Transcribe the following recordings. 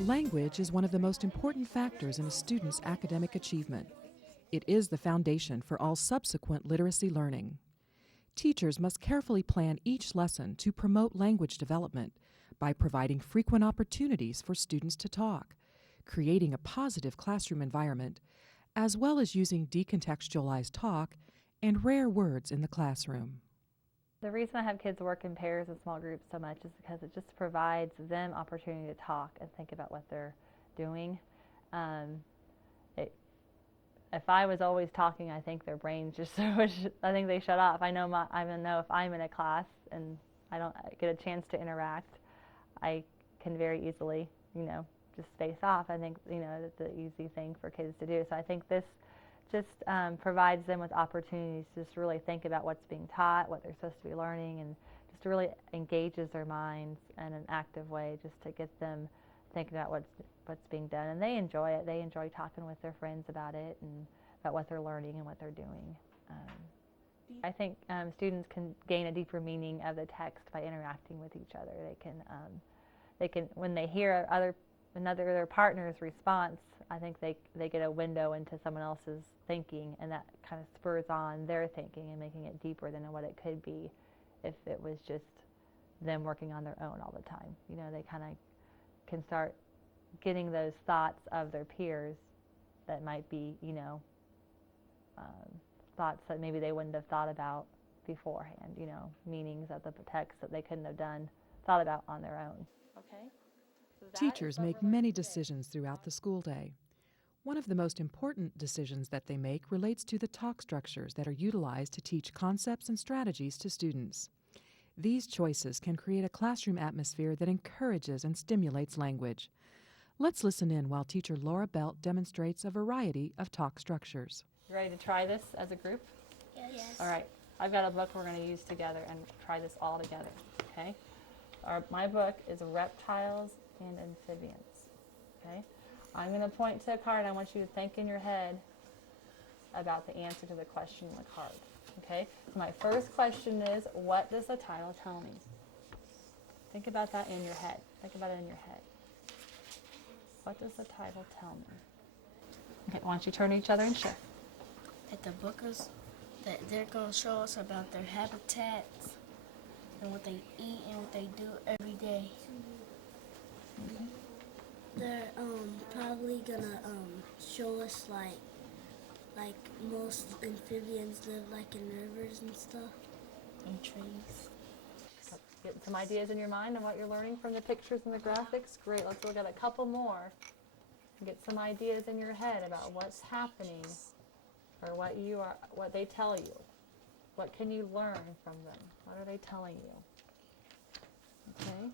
Language is one of the most important factors in a student's academic achievement. It is the foundation for all subsequent literacy learning. Teachers must carefully plan each lesson to promote language development by providing frequent opportunities for students to talk, creating a positive classroom environment, as well as using decontextualized talk and rare words in the classroom. The reason I have kids work in pairs and small groups so much is because it just provides them opportunity to talk and think about what they're doing. If I was always talking, I think their brains just I think they shut off. I know if I'm in a class and I don't get a chance to interact, I can very easily, just space off. I think, that's the easy thing for kids to do. So I think this just provides them with opportunities to just really think about what's being taught, what they're supposed to be learning, and just really engages their minds in an active way just to get them thinking about what's being done. And they enjoy it. They enjoy talking with their friends about it and about what they're learning and what they're doing. I think students can gain a deeper meaning of the text by interacting with each other. They can when they hear their partner's response, I think they get a window into someone else's thinking, and that kind of spurs on their thinking and making it deeper than what it could be if it was just them working on their own all the time. They kind of can start getting those thoughts of their peers that might be, thoughts that maybe they wouldn't have thought about beforehand, meanings of the text that they couldn't have thought about on their own. Okay? Teachers make many decisions throughout the school day. One of the most important decisions that they make relates to the talk structures that are utilized to teach concepts and strategies to students. These choices can create a classroom atmosphere that encourages and stimulates language. Let's listen in while teacher Laura Belt demonstrates a variety of talk structures. You ready to try this as a group? Yes. All right. I've got a book we're going to use together and try this all together. Okay? My book is Reptiles and Amphibians. Okay? I'm going to point to a card and I want you to think in your head about the answer to the question in the card. Okay? So my first question is, what does the title tell me? Think about that in your head. Think about it in your head. What does the title tell me? Okay, why don't you turn to each other and share. That the book is that they're going to show us about their habitats and what they eat and what they do every day. Mm-hmm. They're probably gonna show us like most amphibians live like in rivers and stuff. And trees. Getting some ideas in your mind of what you're learning from the pictures and the graphics? Great, let's look at a couple more. Get some ideas in your head about what's happening or what they tell you. What can you learn from them? What are they telling you? Okay?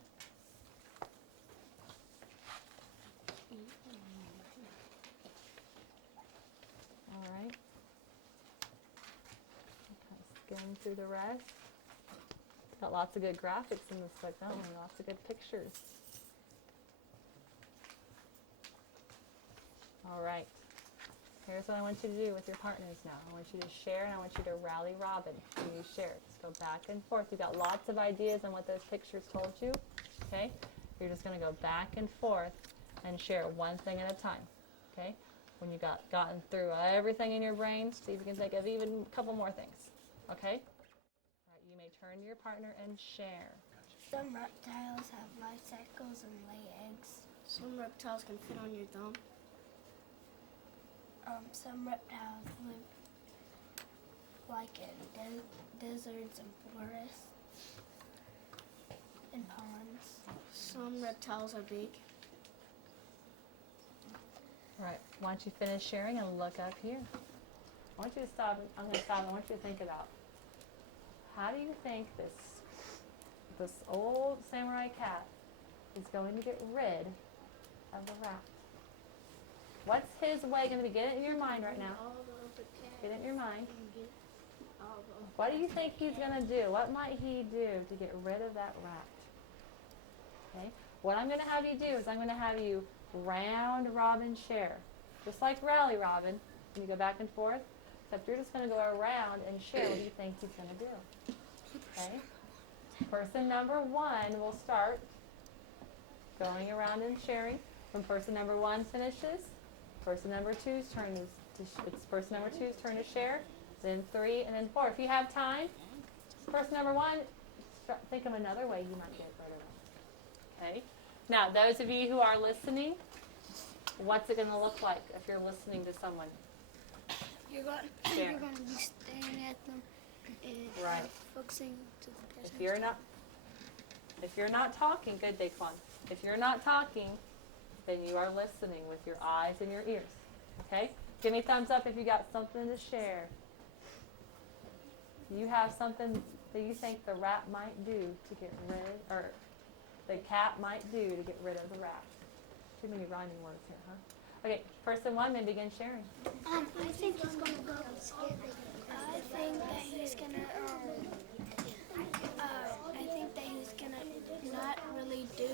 All right. Okay, skim through the rest. Got lots of good graphics in this book, don't we? Lots of good pictures. All right. Here's what I want you to do with your partners now. I want you to share and I want you to rally Robin. When you share, just go back and forth. You've got lots of ideas on what those pictures told you. Okay? You're just going to go back and forth and share one thing at a time. Okay? When you've gotten through everything in your brain, see if you can think of even a couple more things. Okay? All right, you may turn to your partner and share. Some reptiles have life cycles and lay eggs. Some reptiles can fit on your thumb. Some reptiles live like in deserts and forests and ponds. Some reptiles are big. All right, why don't you finish sharing and look up here. I want you to stop. I'm going to stop. I want you to think about, how do you think this old samurai cat is going to get rid of the rat? What's his way going to be? Get it in your mind right now. Get it in your mind. What do you think he's going to do? What might he do to get rid of that rat? Okay. What I'm going to have you do is I'm going to have you round Robin share. Just like rally Robin. And you go back and forth. Except you're just going to go around and share what you think he's going to do. Okay. Person number one will start going around and sharing. When person number 1 finishes, person number 2's turn is it's person number 2's turn to share, then 3, and then 4. If you have time, person number 1, think of another way you might get rid of them. Okay? Now, those of you who are listening, what's it going to look like if you're listening to someone? You're going to be staring at them and Right. focusing to the person. If you're not talking, good, Daquan. If you're not talking, then you are listening with your eyes and your ears. Okay? Give me a thumbs up if you got something to share. You have something that you think the rat might do to get rid, or the cat might do to get rid of the rat. Too many rhyming words here, huh? Okay, person 1 may begin sharing. I think he's going to go scary. I think that he's going to, not really do,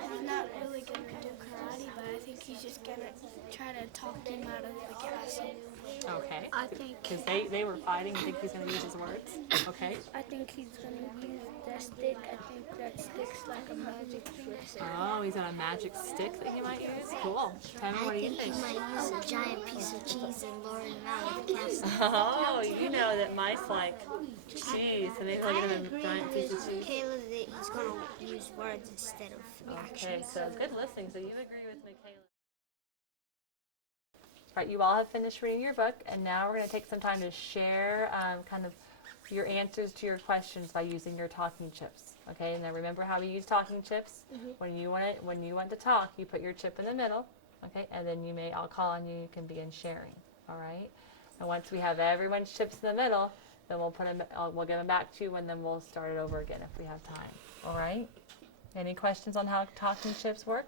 he's not really going to do karate, but I think he's just going to try to talk him out of the castle. Okay. I think. Because they were fighting. You think he's going to use his words? Okay. I think he's going to use that stick. I think that stick's like a magic trick. Oh, he's got a magic stick that he might use? Cool. Tammy, what do you think? He might use a giant piece of cheese and lure him out of the castle. Oh, you know that mice like cheese, so maybe they'll get him a giant piece of cheese. Michaela, that he's going to use words instead of Okay, actions. so good listening. So you agree with Michaela. Right, you all have finished reading your book, and now we're going to take some time to share kind of your answers to your questions by using your talking chips. Okay, now remember how we use talking chips? When you want to talk, you put your chip in the middle. Okay, and then I'll call on you. You can begin sharing. All right, and once we have everyone's chips in the middle, then we'll give them back to you, and then we'll start it over again if we have time. All right. Any questions on how talking chips work?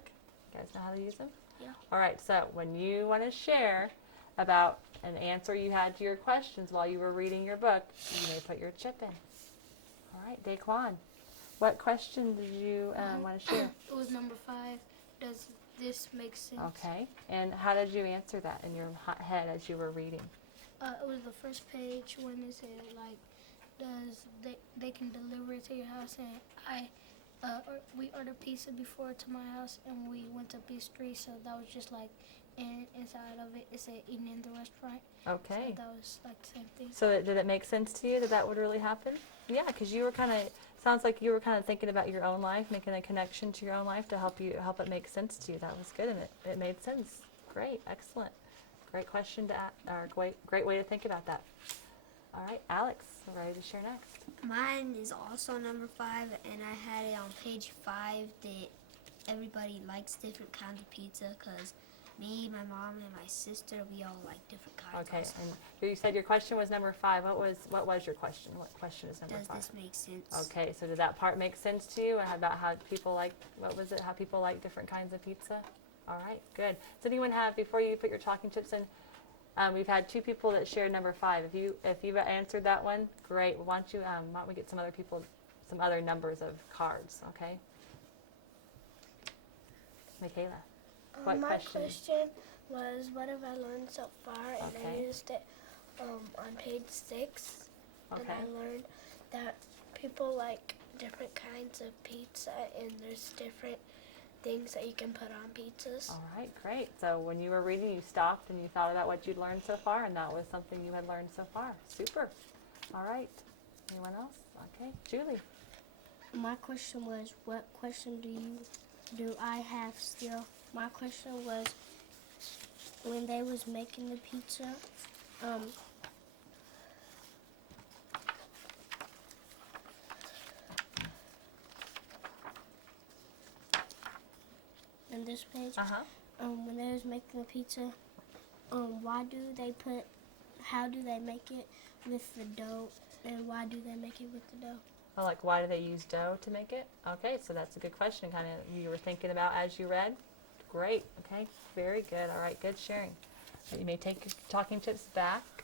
You guys know how to use them? Yeah. All right, so when you want to share about an answer you had to your questions while you were reading your book, you may put your chip in. All right, Daquan, what question did you want to share? It was number 5. Does this make sense? Okay, and how did you answer that in your head as you were reading? It was the first page when it said, like, they can deliver it to your house, and we ordered pizza before to my house, and we went to pastry, so that was just like, and inside of it said eating in the restaurant. Okay. So that was like the same thing. So did it make sense to you that would really happen? Yeah, because you were sounds like you were kind of thinking about your own life, making a connection to your own life to help it make sense to you. That was good, and it made sense. Great, excellent. Great question to ask, or great way to think about that. All right, Alex, we're ready to share next. Mine is also number 5, and I had it on page 5 that everybody likes different kinds of pizza because me, my mom, and my sister, we all like different kinds. Okay, Also. and you said your question was number 5. What was your question? What question is number 5? Does this make sense? Okay, so did that part make sense to you about how people like, how people like different kinds of pizza? All right, good. Does anyone have, before you put your talking chips in, we've had 2 people that shared number 5. If you've answered that one, great. Why don't we get some other numbers of cards, okay? Michaela, what My question? was, what have I learned so far? And Okay. I used it on page 6. And Okay. I learned that people like different kinds of pizza, and there's different things that you can put on pizzas. All right, great. So when you were reading, you stopped and you thought about what you'd learned so far, and that was something you had learned so far. Super. All right. Anyone else? Okay. Julie. My question was, what question do I have still? My question was, when they was making the pizza, on this page, when they was making the pizza, how do they make it with the dough, and why do they make it with the dough? Oh, like why do they use dough to make it? Okay, so that's a good question. Kind of you were thinking about as you read. Great. Okay, very good. All right, good sharing. You may take your talking chips back.